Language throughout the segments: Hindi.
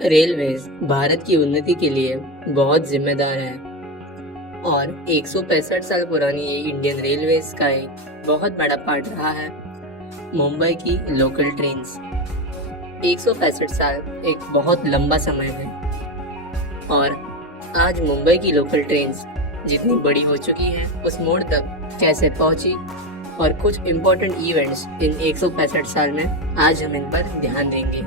रेलवेज भारत की उन्नति के लिए बहुत जिम्मेदार है और 165 साल पुरानी ये इंडियन रेलवेज का एक बहुत बड़ा पार्ट रहा है। मुंबई की लोकल ट्रेन्स 165 साल एक बहुत लंबा समय है और आज मुंबई की लोकल ट्रेन्स जितनी बड़ी हो चुकी है उस मोड़ तक कैसे पहुंची और कुछ इम्पोर्टेंट इवेंट्स इन 165 साल में आज हम इन पर ध्यान देंगे।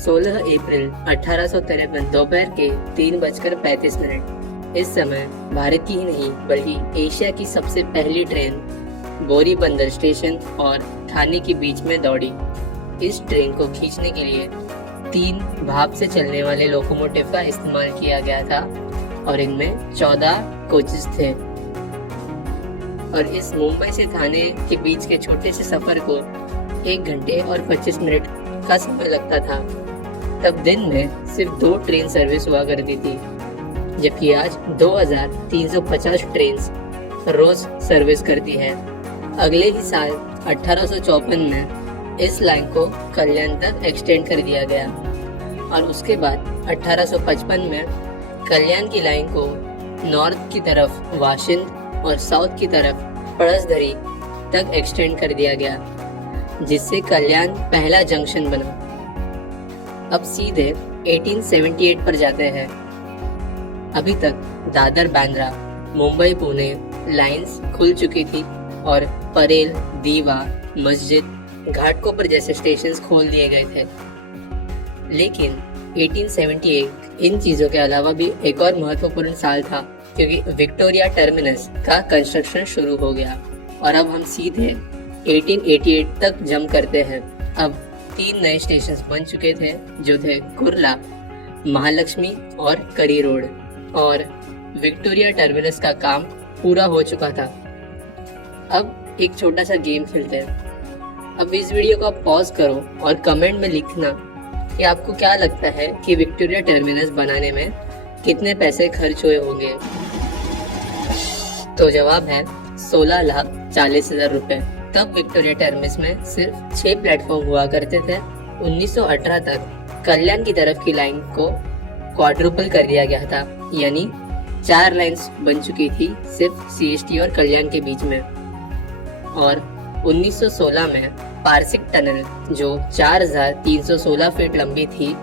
सोलह अप्रैल 1853 दोपहर के 3:35। इस समय भारत की ही नहीं बल्कि एशिया की सबसे पहली ट्रेन बोरी बंदर स्टेशन और थाने के बीच में दौड़ी। इस ट्रेन को खींचने के लिए 3 भाप से चलने वाले लोकोमोटिव का इस्तेमाल किया गया था और इनमें 14 कोचेस थे और इस मुंबई से थाने के बीच के छोटे से सफर को 1 घंटे और 25 मिनट का समय लगता था। तब दिन में सिर्फ 2 ट्रेन सर्विस हुआ करती थी, जबकि आज 2350 ट्रेन रोज सर्विस करती है। अगले ही साल 1854 में इस लाइन को कल्याण तक एक्सटेंड कर दिया गया और उसके बाद 1855 में कल्याण की लाइन को नॉर्थ की तरफ वाशिंद और साउथ की तरफ पड़सधरी तक एक्सटेंड कर दिया गया, जिससे कल्याण पहला जंक्शन बना। अब सीधे 1878 पर जाते हैं। अभी तक दादर बांद्रा मुंबई पुणे लाइंस खुल चुकी थी और परेल, दीवा, मस्जिद, घाटकोपर जैसे स्टेशंस खोल दिए गए थे। लेकिन 1878 इन चीजों के अलावा भी एक और महत्वपूर्ण साल था, क्योंकि विक्टोरिया टर्मिनस का कंस्ट्रक्शन शुरू हो गया और अब हम सीधे 1888 तक जंप करते हैं। अब 3 नए स्टेशन बन चुके थे, जो थे कुर्ला, महालक्ष्मी और कड़ी रोड, और विक्टोरिया टर्मिनस का काम पूरा हो चुका था। अब एक छोटा सा गेम खेलते हैं। अब इस वीडियो को आप पॉज करो और कमेंट में लिखना कि आपको क्या लगता है कि विक्टोरिया टर्मिनस बनाने में कितने पैसे खर्च हुए होंगे। तो जवाब है 16,40,000 रुपए। तब विक्टोरिया टर्मिनस में सिर्फ 6 प्लेटफॉर्म हुआ करते थे। 1918 तक कल्याण की तरफ की लाइन को क्वाड्रुपल कर दिया गया था, यानी 4 लाइंस बन चुकी थी सिर्फ सीएसटी और कल्याण के बीच में। और 1916 में पारसिक टनल, जो 4316 फीट लंबी थी,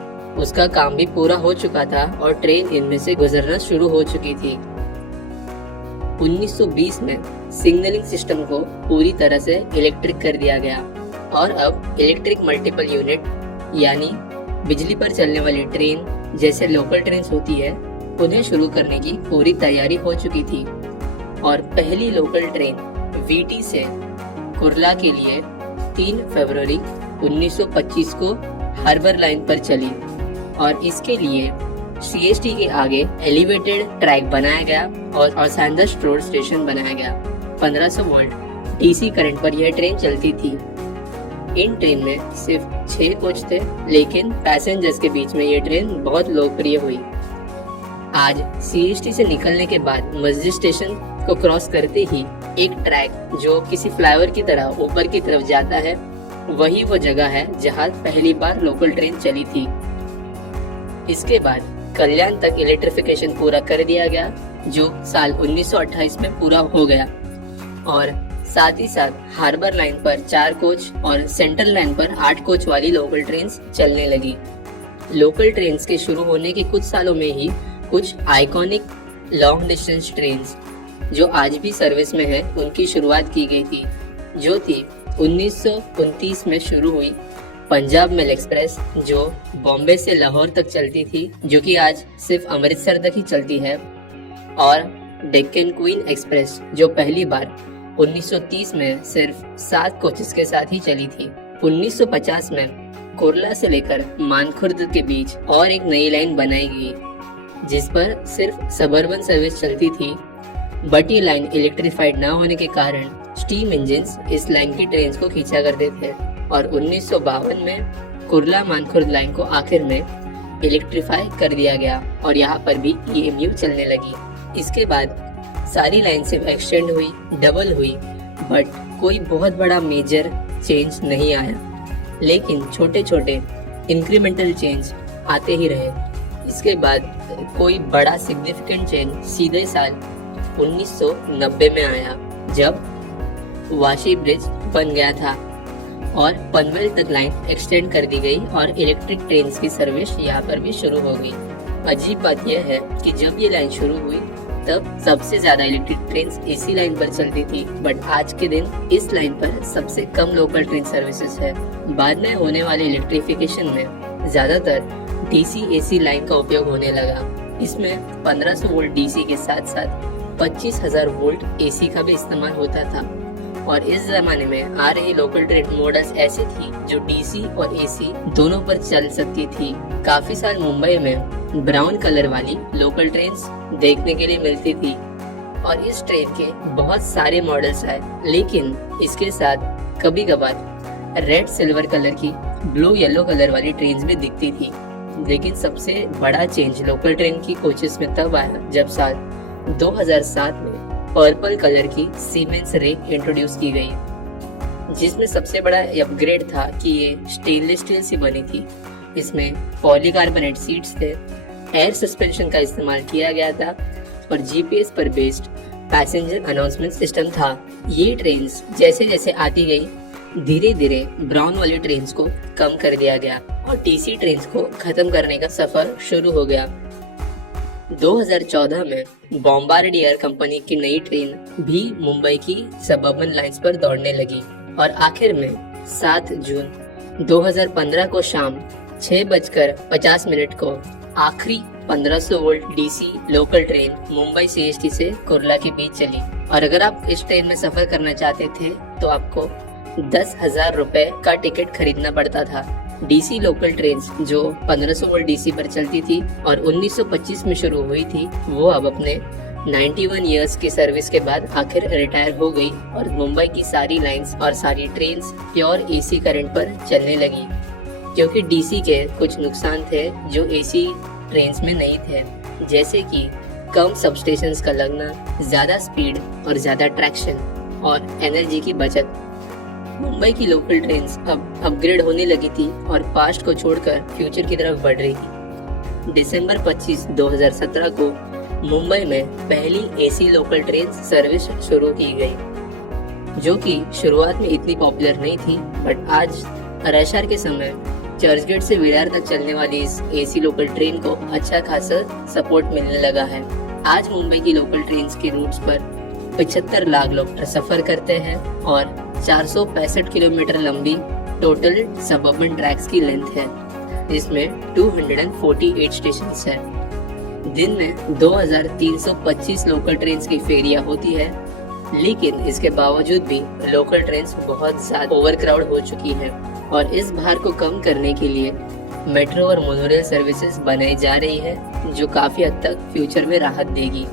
उसका काम भी पूरा हो चुका था और ट्रेन इनमें से गुजरना शुरू हो चुकी थी। 1920 में सिग्नलिंग सिस्टम को पूरी तरह से इलेक्ट्रिक कर दिया गया और अब इलेक्ट्रिक मल्टीपल यूनिट, यानी बिजली पर चलने वाली ट्रेन जैसे लोकल ट्रेन होती है, उन्हें शुरू करने की पूरी तैयारी हो चुकी थी। और पहली लोकल ट्रेन वीटी से कुर्ला के लिए 3 फरवरी 1925 को हार्बर लाइन पर चली और इसके लिए सीएसटी के आगे एलिवेटेड ट्रैक बनाया गया और सैंडर्स रोड स्टेशन बनाया गया। 1500 वोल्ट डीसी करंट पर यह ट्रेन चलती थी। इन ट्रेन में सिर्फ 6 कोच थे, लेकिन पैसेंजर्स के बीच में ये ट्रेन बहुत लोकप्रिय हुई। आज सीएसटी से निकलने के बाद मस्जिद स्टेशन को क्रॉस करते ही एक ट्रैक जो किसी फ्लाईओवर की तरह ऊपर की तरफ जाता है, वही वो जगह है जहां पहली बार लोकल ट्रेन चली थी। इसके बाद कल्याण तक इलेक्ट्रिफिकेशन पूरा कर दिया गया, जो साल 1928 में पूरा हो गया और साथ ही साथ हार्बर लाइन पर 4 कोच और सेंट्रल लाइन पर 8 कोच वाली लोकल ट्रेन चलने लगी। लोकल ट्रेन के शुरू होने के कुछ सालों में ही कुछ आइकॉनिक लॉन्ग डिस्टेंस ट्रेन जो आज भी सर्विस में है, उनकी शुरुआत की गई थी, जो थी 1929 में शुरू हुई पंजाब मेल एक्सप्रेस, जो बॉम्बे से लाहौर तक चलती थी, जो कि आज सिर्फ अमृतसर तक ही चलती है, और डेक्कन क्वीन एक्सप्रेस, जो पहली बार 1930 में सिर्फ 7 कोचेस के साथ ही चली थी। 1950 में कुर्ला से लेकर मानखुर्द के बीच और एक नई लाइन बनाई गई, जिस पर सिर्फ सबर्बन सर्विस चलती थी, बट ये लाइन इलेक्ट्रिफाइड ना होने के कारण स्टीम इंजिन्स इस लाइन की ट्रेन को खींचा करते थे और 1952 में कुर्ला मानखुर्द लाइन को आखिर में इलेक्ट्रीफाई कर दिया गया और यहाँ पर भी EMU चलने लगी। इसके बाद सारी लाइन सिर्फ एक्सटेंड हुई, डबल हुई, बट कोई बहुत बड़ा मेजर चेंज नहीं आया, लेकिन छोटे छोटे इंक्रीमेंटल चेंज आते ही रहे। इसके बाद कोई बड़ा सिग्निफिकेंट चेंज सीधे साल 1990 में आया, जब वाशी ब्रिज बन गया था और पनवेल तक लाइन एक्सटेंड कर दी गई और इलेक्ट्रिक ट्रेन की सर्विस यहाँ पर भी शुरू हो गई। अजीब बात यह है कि जब ये लाइन शुरू हुई तब सबसे ज्यादा इलेक्ट्रिक ट्रेन इसी लाइन पर चलती थी, बट आज के दिन इस लाइन पर सबसे कम लोकल ट्रेन सर्विसेज है। बाद में होने वाले इलेक्ट्रिफिकेशन में ज्यादातर DC AC लाइन का उपयोग होने लगा। इसमें 1500 वोल्ट DC के साथ साथ 25,000 वोल्ट AC का भी इस्तेमाल होता था। और इस जमाने में आ रही लोकल ट्रेन मॉडल्स ऐसी थी जो DC और AC दोनों पर चल सकती थी। काफी साल मुंबई में ब्राउन कलर वाली लोकल ट्रेन्स देखने के लिए मिलती थी और इस ट्रेन के बहुत सारे मॉडल्स आए, लेकिन इसके साथ कभी कभार रेड सिल्वर कलर की, ब्लू येलो कलर वाली ट्रेन्स भी दिखती थी। लेकिन सबसे बड़ा चेंज लोकल ट्रेन की कोचेस में तब आया जब साल 2007 में पर्पल कलर की सीमेंस रेक इंट्रोड्यूस की गई, जिसमें सबसे बड़ा अपग्रेड था कि ये स्टेनलेस स्टील से बनी थी। इसमें पॉलीकार्बोनेट सीट्स थे, एयर सस्पेंशन का इस्तेमाल किया गया था और GPS पर बेस्ड पैसेंजर अनाउंसमेंट सिस्टम था। ये ट्रेन जैसे जैसे आती गई, धीरे धीरे ब्राउन वाली ट्रेन को कम कर दिया गया और DC ट्रेन को खत्म करने का सफर शुरू हो गया। 2014 में बॉम्बार्डियर कंपनी की नई ट्रेन भी मुंबई की सबअर्बन लाइंस पर दौड़ने लगी और आखिर में 7 जून 2015 को शाम 6:50 को आखिरी 1500 volt DC local train Mumbai CST से कुर्ला के बीच चली। और अगर आप इस ट्रेन में सफर करना चाहते थे तो आपको 10,000 रुपए का टिकट खरीदना पड़ता था। DC लोकल ट्रेन जो 1500 वोल्ट DC पर चलती थी और 1925 में शुरू हुई थी, वो अब अपने 91 इयर्स की सर्विस के बाद आखिर रिटायर हो गई और मुंबई की सारी लाइंस और सारी ट्रेन्स प्योर AC करंट पर चलने लगी, क्योंकि DC के कुछ नुकसान थे जो AC ट्रेन्स में नहीं थे, जैसे कि कम सबस्टेशंस का लगना, ज्यादा स्पीड और ज्यादा ट्रैक्शन और एनर्जी की बचत। मुंबई की लोकल ट्रेन्स अब अपग्रेड होने लगी थी और पास्ट को छोड़कर फ्यूचर की तरफ बढ़ रही थी। दिसंबर 25, 2017 को मुंबई में पहली AC लोकल ट्रेन सर्विस शुरू की गई, जो कि शुरुआत में इतनी पॉपुलर नहीं थी, बट आज रश आवर के समय चर्चगेट से विरार तक चलने वाली इस AC लोकल ट्रेन को अच्छा खासा सपोर्ट मिलने लगा है। आज मुंबई की लोकल ट्रेन के रूट्स पर 75 लाख लोग सफर करते हैं और 465 किलोमीटर लंबी टोटल सबअर्बन ट्रैक्स की लेंथ है, जिसमें 248 स्टेशन है। दिन में 2325 लोकल ट्रेन की फेरियां होती है, लेकिन इसके बावजूद भी लोकल ट्रेन बहुत ज्यादा ओवरक्राउड हो चुकी है और इस भार को कम करने के लिए मेट्रो और मोनोरेल सर्विसेज बनाई जा रही है, जो काफी हद तक फ्यूचर में राहत देगी।